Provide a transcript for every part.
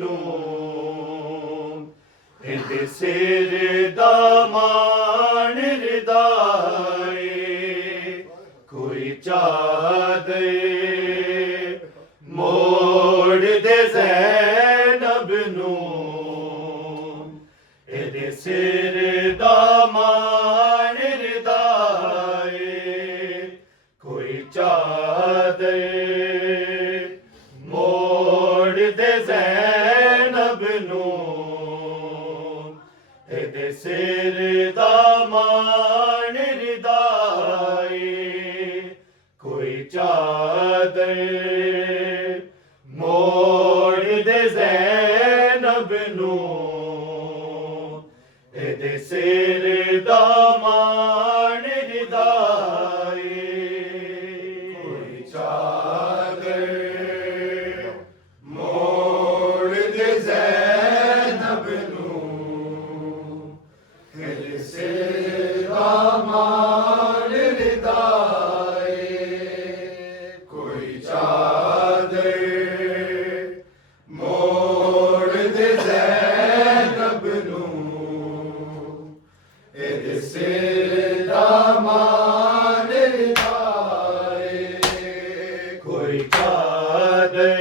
नूं इहदे सिर दा मान रिदाए कोई चादे मोड़ दे ज़ैनब नूं इहदे सिर दा मान रिदाए कोई चादे मोड़ दे ज़ैनब नूं इहदे सिर दा मान रिदाए कोई चादर मोड़ दे ज़ैनब नूं इहदे सिर दा मान रिदाए कोई चादर मोड़ दे ज़ैनब नूं इहदे सिर दा मान रिदाए कोई चादर मोड़ दे ज़ैनब नूं इहदे सिर दा मान रिदाए कोई चादर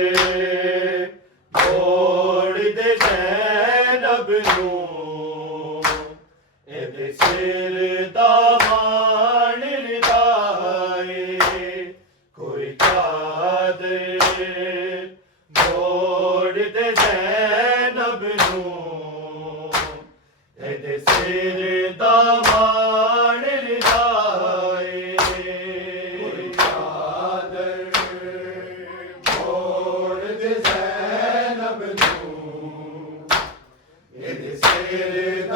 मोड़ दे ज़ैनब नूं इहदे सिर दा मान रिदाए कोई चादर मोड़ दे ज़ैनब नूं इहदे सिर दा मान रिदाए कोई चादर मोड़ दे ज़ैनब नूं इहदे सिर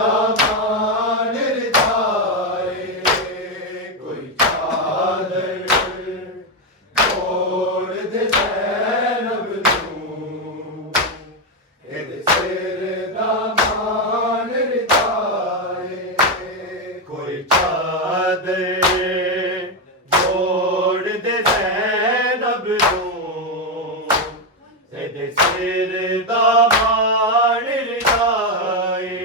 दा मान रिदाए कोई चादर मोड़ दे ज़ैनब नूं इहदे सिर दा मान रिदाए कोई चादर मोड़ दे ज़ैनब नूं इहदे सिर दा मान रिदाए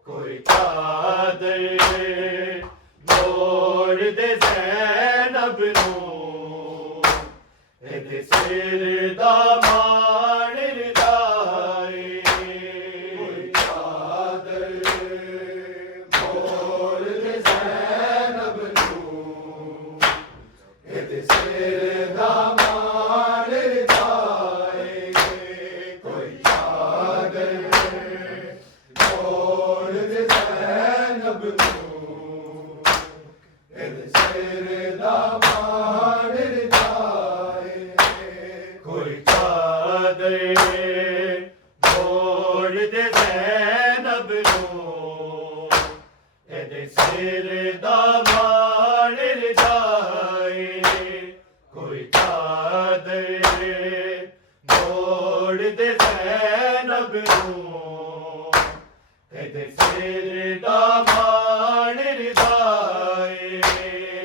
कोई चादर मोड़ दे ज़ैनब नूं इहदे सिर दा मान रिदाए कोई चादर मोड़ दे ज़ैनब नूं इहदे सिर दा मान रिदाए कोई चादर मोड़ दे ज़ैनब नूं इहदे सिर दा मान रिदाए कोई चादर मोड़ दे ज़ैनब नूं इहदे सिर दा मान रिदाए कोई चादर मोड़ दे ज़ैनब नूं इहदे सिर दा मान रिदाए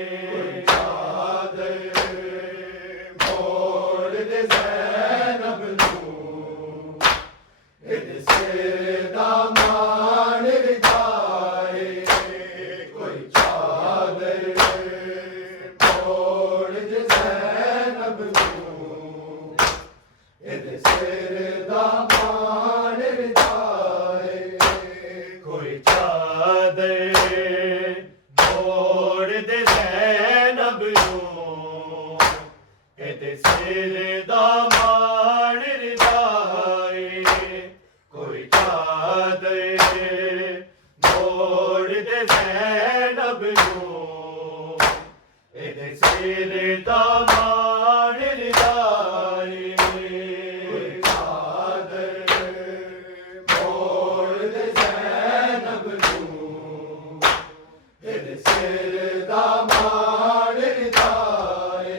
कोई चादर मोड़ दे ज़ैनब नूं इहदे सिर दा मान रिदाए कोई चादर मोड़ दे ज़ैनब नूं इहदे सिर दा मान रिदाए कोई चादर मोड़ दे ज़ैनब नूं इहदे सिर दा मान रिदाए कोई चादर मोड़ दे ज़ैनब नूं इहदे सिर दा मान रिदाए कोई चादर मोड़ दे ज़ैनब नूं इहदे सिर दा मान रिदाए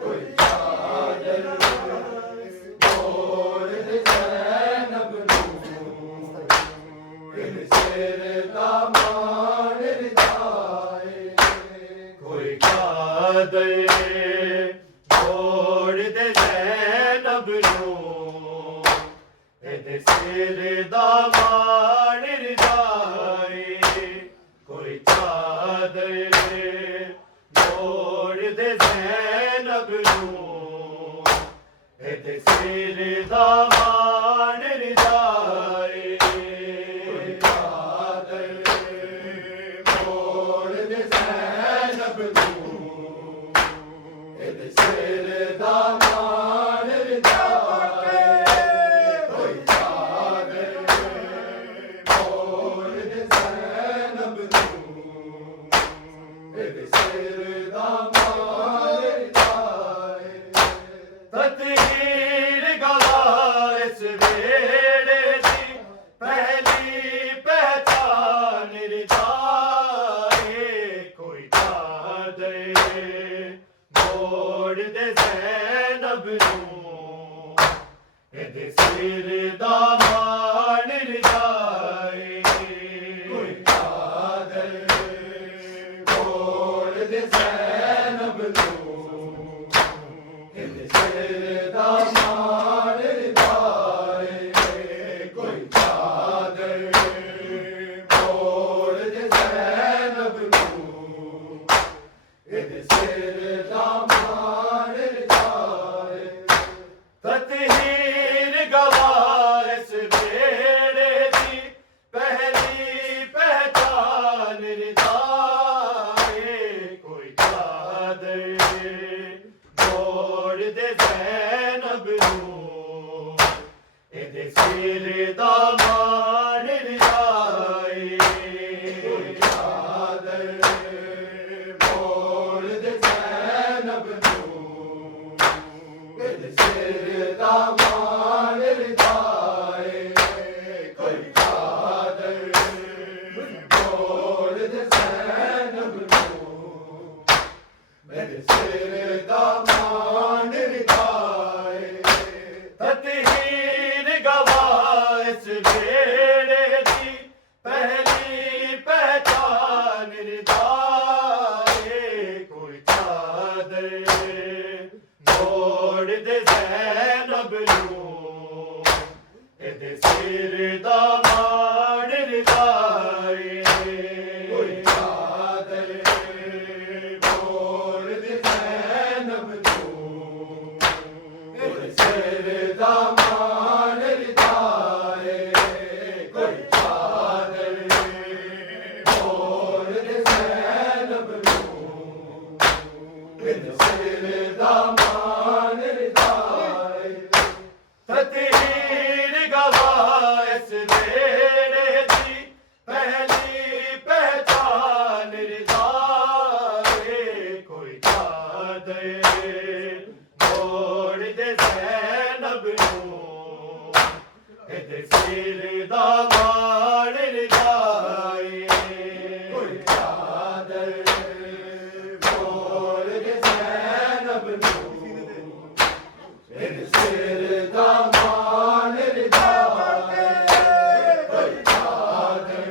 कोई चादर मोड़ दे ज़ैनब नूं इहदे सिर दा मान रिदाए कोई चादर मोड़ दे ज़ैनब नूं ਇਹਦੇ ਸਿਰ ਦਾ ਮਾਣ ਰਜਾਏ ਕੋਈ ਚਾਦਰ ਮੋੜ ਦੇ ਜ਼ੈਨਬ ਨੂੰ ਇਹਦੇ ਸਿਰ ਦਾ ਮਾਣ ਰਜਾਏ ਕੋਈ ਚਾਦਰ ਮੋੜ ਦੇ ਜ਼ੈਨਬ ਨੂੰ ਇਹਦੇ ਸਿਰ ਦਾ ਮਾਣ ਰਜਾਏ ਕੋਈ ਚਾਦਰ ਮੋੜ ਦੇ ਜ਼ੈਨਬ ਨੂੰ ਇਹਦੇ ਸਿਰ ਦਾ ਮਾਣ ਰਜਾਏ ਤਤਹੀਰ ਗਵਾ ਇਸ ਵੇੜੇ ਦੀ ਪਹਿਲੀ ਪਹਿਚਾਨ ਰਜਾਏ ਕੋਈ ਚਾਦਰ ਮੋੜ ਦੇ ਜ਼ੈਨਬ ਨੂੰ ਇਹਦੇ ਸਿਰ ਦਾ ਮਾਣ ਰਜਾਏ ਕੋਈ ਚਾਦਰ ਮੋੜ ਦੇ ਜ਼ੈਨਬ ਨੂੰ ਇਹਦੇ ਸਿਰ ਦਾ ਮਾਣ ਰਜਾਏ ਕੋਈ ਚਾਦਰ ਮੋੜ ਦੇ ਜ਼ੈਨਬ ਨੂੰ ਇਹਦੇ ਸਿਰ ਦਾ ਮਾਣ ਰਜਾਏ ਤਤਹੀਰ ਗਵਾ ਇਸ ਵੇੜੇ ਦੀ ਪਹਿਲੀ ਪਹਿਚਾਨ ਰਜਾਏ ਕੋਈ ਚਾਦਰ ਮੋੜ ਦੇ ਜ਼ੈਨਬ ਨੂੰ ਇਹਦੇ ਸਿਰ ਦਾ ਮਾਣ ਰਜਾਏ ਕੋਈ ਚਾਦਰ ਮੋੜ ਦੇ ਜ਼ੈਨਬ ਨੂੰ ਇਹਦੇ ਸਿਰ ਦਾ ਮਾਣ ਰਜਾਏ ਕੋਈ ਚਾਦਰ ਮੋੜ ਦੇ ਜ਼ੈਨਬ ਨੂੰ ਇਹਦੇ ਸਿਰ ਦਾ ਮਾਣ ਰਜਾਏ ਤਤਹੀਰ ਗਵਾ ਇਸ ਵੇੜੇ ਦੀ ਪਹਿਲੀ ਪਹਿਚਾਨ ਰਜਾਏ ਕੋਈ ਚਾਦਰ ਮੋੜ ਦੇ ਜ਼ੈਨਬ ਨੂੰ ਇਹਦੇ ਸਿਰ ਦਾ ਮਾਣ ਰਜਾਏ ਕੋਈ ਚਾਦਰ ਮੋੜ ਦੇ ਜ਼ੈਨਬ ਨੂੰ ਇਹਦੇ ਸਿਰ ਦਾ ਮਾਣ ਰਜਾਏ ਕੋਈ ਚਾਦਰ ਮੋੜ ਦੇ ਜ਼ੈਨਬ ਨੂੰ ਇਹਦੇ ਸਿਰ ਦਾ ਮਾਣ ਰਜਾਏ ਤਤਹੀਰ ਗਵਾ ਇਸ ਵੇੜੇ ਦੀ ਪਹਿਲੀ ਪਹਿਚਾਨ ਰਜਾਏ ਕੋਈ ਚਾਦਰ ਮੋੜ ਦੇ ਜ਼ੈਨਬ ਨੂੰ ਇਹਦੇ ਸਿਰ ਦਾ ਮਾਣ ਰਜਾਏ ਕੋਈ ਚਾਦਰ ਮੋੜ ਦੇ ਜ਼ੈਨਬ ਨੂੰ ਇਹਦੇ ਸਿਰ ਦਾ ਮਾਣ ਰਜਾਏ ਕੋਈ ਚਾਦਰ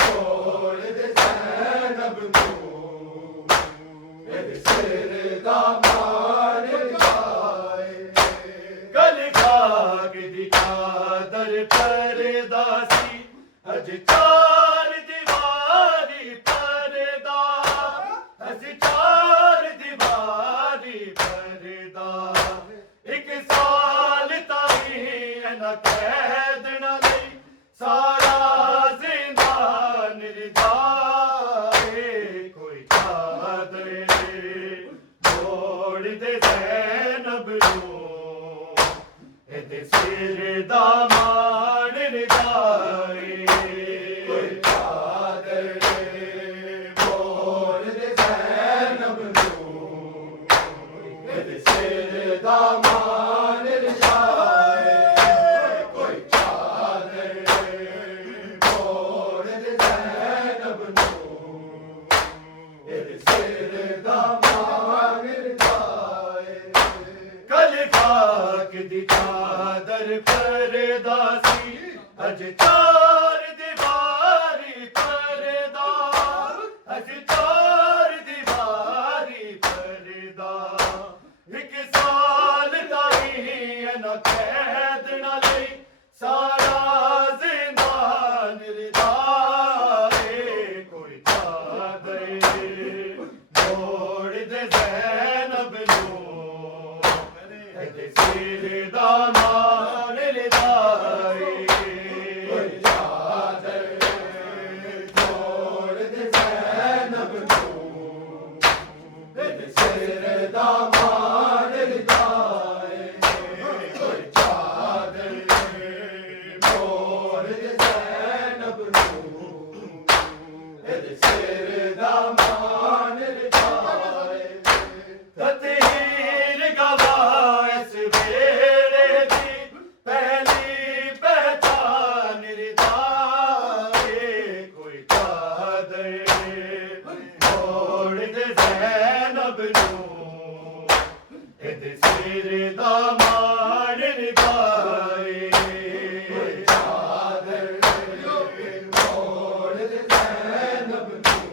ਮੋੜ ਦੇ ਜ਼ੈਨਬ ਨੂੰ ਇਹਦੇ ਸਿਰ ਦਾ ਮਾਣ ਰਜਾਏ ਗਲ ਖਾਕ ਦੀ ਚਾਦਰ ਪਰਦਾ ਸੀ ਅਜ ਚਾਰ ਦੀਵਾਰੀ ਪਰਦਾ ਅਜ ਚਾਰ ਦੀਵਾਰੀ ਪਰਦਾ ਇੱਕ ਸਾਲ ਤਾਈ ਨਾ ਕਹਿਦਣਾ ਲਈ ਸਾਰਾ ਜ਼ਿੰਦਾਨ ਰਜਾਏ ਕੋਈ ਚਾਦਰ ਮੋੜ ਦੇ ਜ਼ੈਨਬ ਨੂੰ ਇਹਦੇ ਸਿਰ ਦਾ ਮਾਣ ਰਜਾਏ ਕੋਈ ਚਾਦਰ ਮੋੜ ਦੇ ਜ਼ੈਨਬ ਨੂੰ ਇਹਦੇ ਸਿਰ ਦਾ ਮਾਣ ਰਜਾਏ ਕੋਈ ਚਾਦਰ ਮੋੜ ਦੇ ਜ਼ੈਨਬ ਨੂੰ ਇਹਦੇ ਸਿਰ ਦਾ ਮਾਣ ਰਜਾਏ ਕਲ ਖਾਕ ਦੀ ਚਾਦਰ ਪਰਦਾ ਸੀ ਅਜ ਚਾਰ ਦੀਵਾਰੀ ਪਰਦਾ ਅਜ ਚਾਰ ਦੀਵਾਰੀ ਪਰਦਾ ਇੱਕ ਸਾਲ ਤਾਈ ਨਾ ਕਹਿਦਣਾ ਲਈ सिर दामान रिदाए कोई चादर छोड़ दे ज़ैनब नूं तेरे सिर दामान रिदाए कोई चादर छोड़ दे ज़ैनब नूं तेरे सिर दामान रिदाए ततीर गवाह इस वेले दी पहली पहचान रिदाए कोई चादर छोड़ दे ज़ैनब नूं तेरे सिर दामान रिदाए कोई चादर छोड़ दे ज़ैनब नूं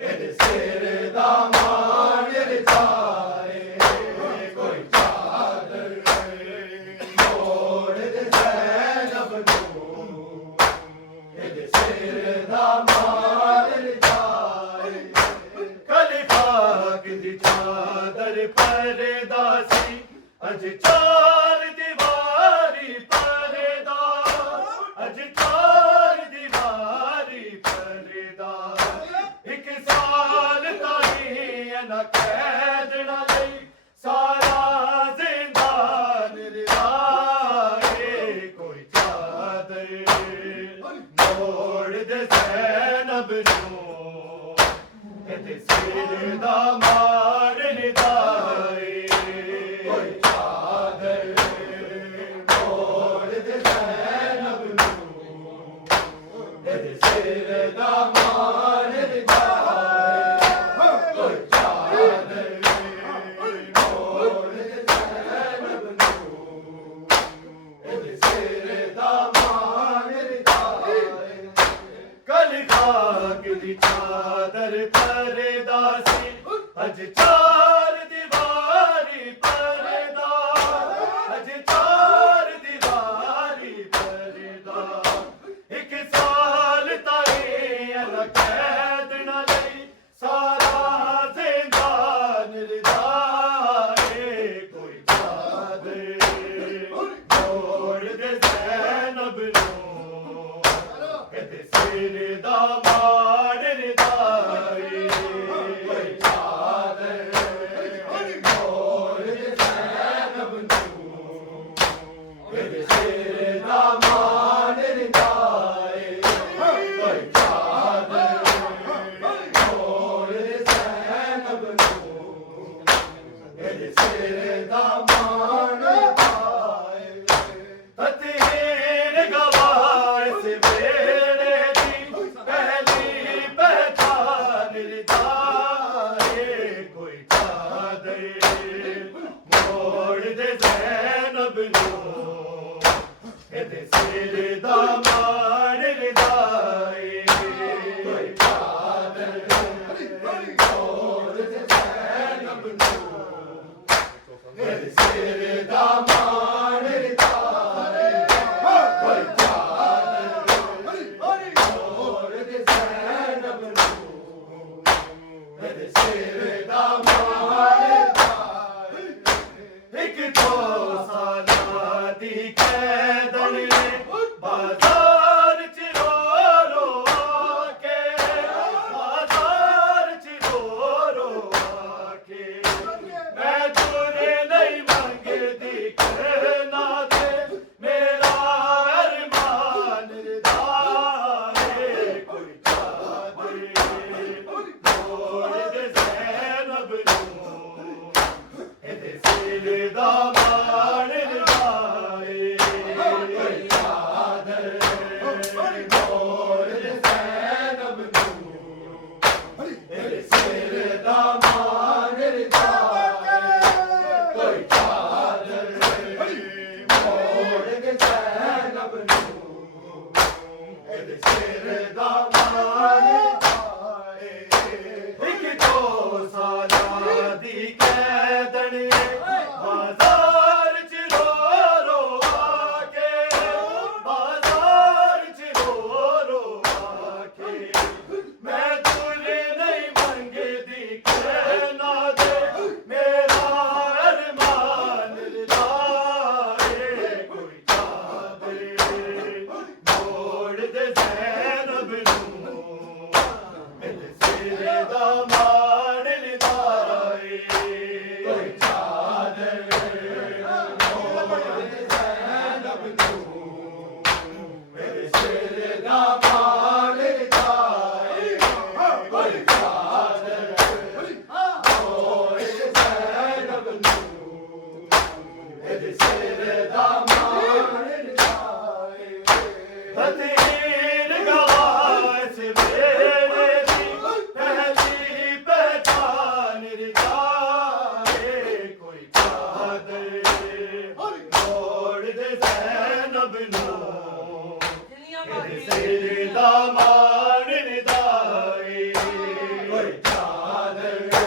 तेरे सिर दामान रिदाए कोई चादर छोड़ दे ज़ैनब नूं तेरे सिर दामान रिदाए खलीफा की चादर पर्दा सी अज चार दीवारी पर्दा अज चार दीवारी पर्दा एक साल ताई ना कैद ना लई सारा जिंदान रिदाए कोई चादर मोड़ दे ज़ैनब नूं तेरे सिर दामान रिदाए कोई चादर मोड़ दे ज़ैनब नूं तेरे सिर दामान रिदाए कोई चादर मोड़ दे ज़ैनब नूं तेरे सिर दामान रिदाए खलीफा की चादर पर्दा सी अज चार दीवारी पर्दा अज चार दीवारी पर्दा एक साल ताई ना कैद ना लई सारा जिंदान रिदाए कोई चादर छोड़ दे ज़ैनब नूं तेरे सिर दामान रिदाए कोई चादर छोड़ दे ज़ैनब नूं तेरे सिर दामान रिदाए कोई चादर छोड़ दे ज़ैनब नूं तेरे सिर दामान रिदाए ततीर गवाह इस वेले दी पहली पहचान रिदाए कोई चादर मोड़ दे ज़ैनब नूं तेरे सिर दामान रिदाए कोई चादर छोड़ दे ज़ैनब नूं तेरे सिर दामान रिदाए कोई चादर छोड़ दे ज़ैनब नूं तेरे सिर दामान रिदाए एक दो साला दी कैदन ने बाजार च रो रो के बाजार च रो के मैं तुरे नहीं मंगदी करना दे मेरा अरमान रिदाए कोई चादर छोड़ दे ज़ैनब नूं तेरे सिर दामान रिदाए कोई चादर छोड़ दे ज़ैनब नूं तेरे सिर दामान रिदाए कोई चादर छोड़ दे ज़ैनब नूं तेरे सिर दामान रिदाए एक दो साला दी कैदन बाजार ਚਾਦਰ ਮੋੜ ਦੇ ਜ਼ੈਨਬ ਨੂੰ ਇਹਦੇ ਸਿਰ ਦਾ ਮਾਣ ਨਿਦਾਏ ਓਏ ਚਾਦਰ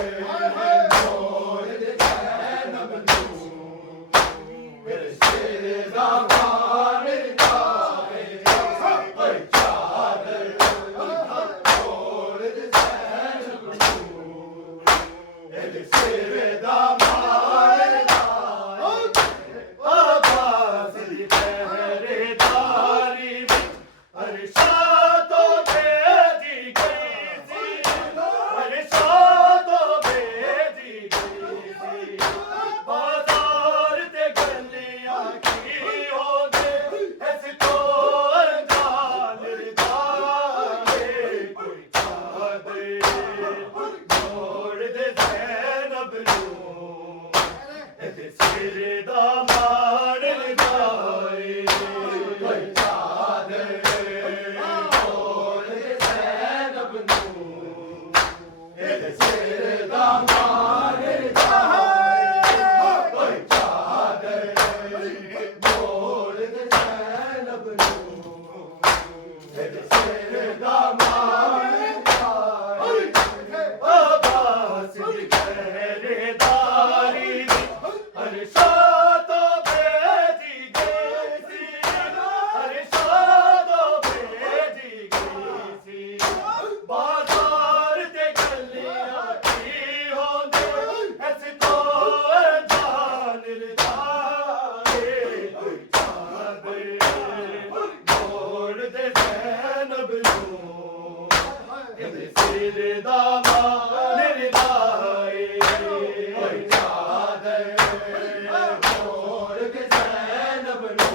ਮੋੜ ਦੇ ਜ਼ੈਨਬ ਨੂੰ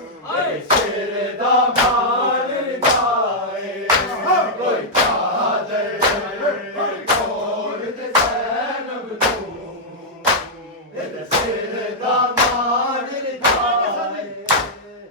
ਇਹਦੇ ਸਿਰ ਦਾ ਮਾਣ ਨਿਦਾਏ ਓਏ ਚਾਦਰ ਮੋੜ ਦੇ ਜ਼ੈਨਬ ਨੂੰ ਇਹਦੇ ਸਿਰ ਦਾ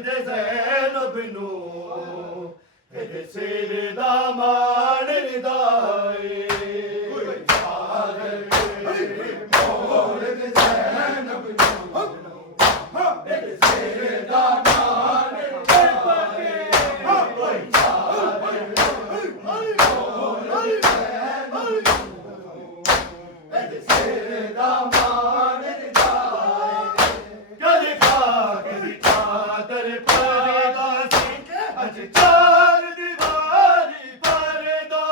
ਦੇ ਜ਼ੈਨਬ ਨੂੰ ਇਹਦੇ ਸਿਰ ਦਾ ਮਾਣ निदाए कोई चादर मोड़ दे ज़ैनब एक सिर दा मान कोई चादर मोड़ दे ज़ैनब एक सिर दा मान कदे खाक दी चादर पर्दा सी अज चार दीवारी पर्दा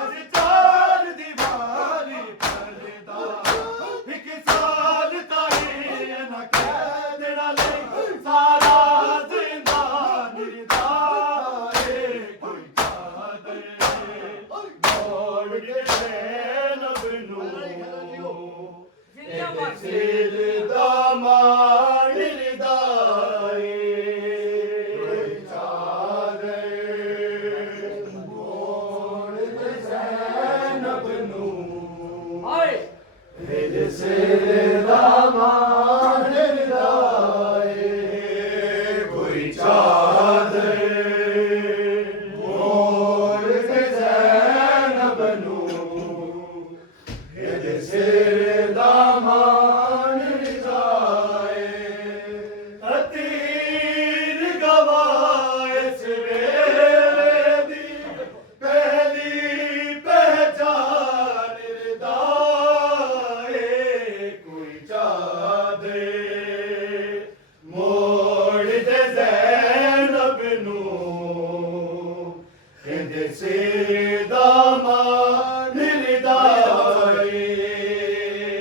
अज चार दीवारी पर्दा एक साल ताई ना कैद डाले सारा जिंदान निदाए कोई चादर मोड़ के ज़ैनब नू सिर दा मान निदाए कोई चादर मोड़ दे ज़ैनब नू सिर दा मान निदाए कोई चादर मोड़ दे ज़ैनब नू सिर दा मान निदाए तीर गवाए सवेरे दी पहली पहचान निदाए कोई चादर मोड़ दे ज़ैनब नू सिर दा मान निदाए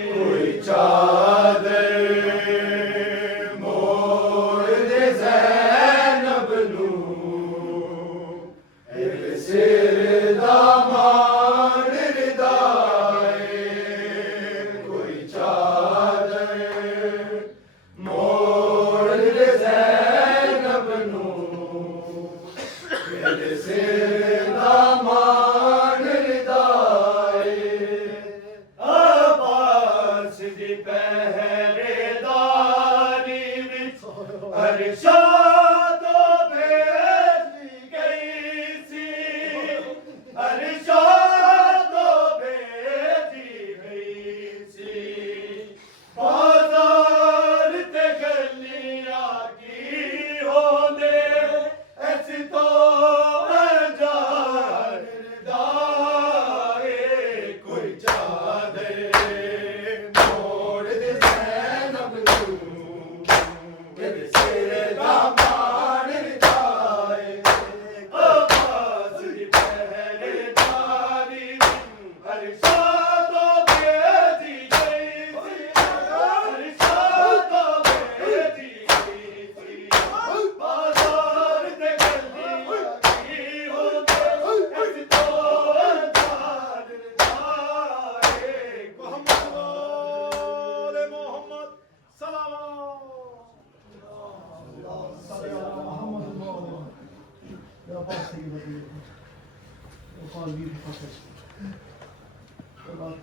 कोई चादर मोड़ दे ज़ैनब नू सिर दा मान निदाए कोई चादर मोड़ दे ज़ैनब नू सिर दा मान निदाए आबास दी पहरेदारी विच अरशादो भेजी गई सी अरशादो भेजी गई सी बाजार ते गलियां की होंदे ऐसी तो अनजान निदाए कोई चादर मोड़ दे ज़ैनब नू सिर दा मान निदाए आवाज़ दी पहरेदारी अरशादो भेजी गई सी अरशादो भेजी गई सी बाजार ते गलियां की होंदे ऐसी तो अनजान निदाए मोहम्मद सलाम या पास से बताइए वो कॉल भी पास है तो बात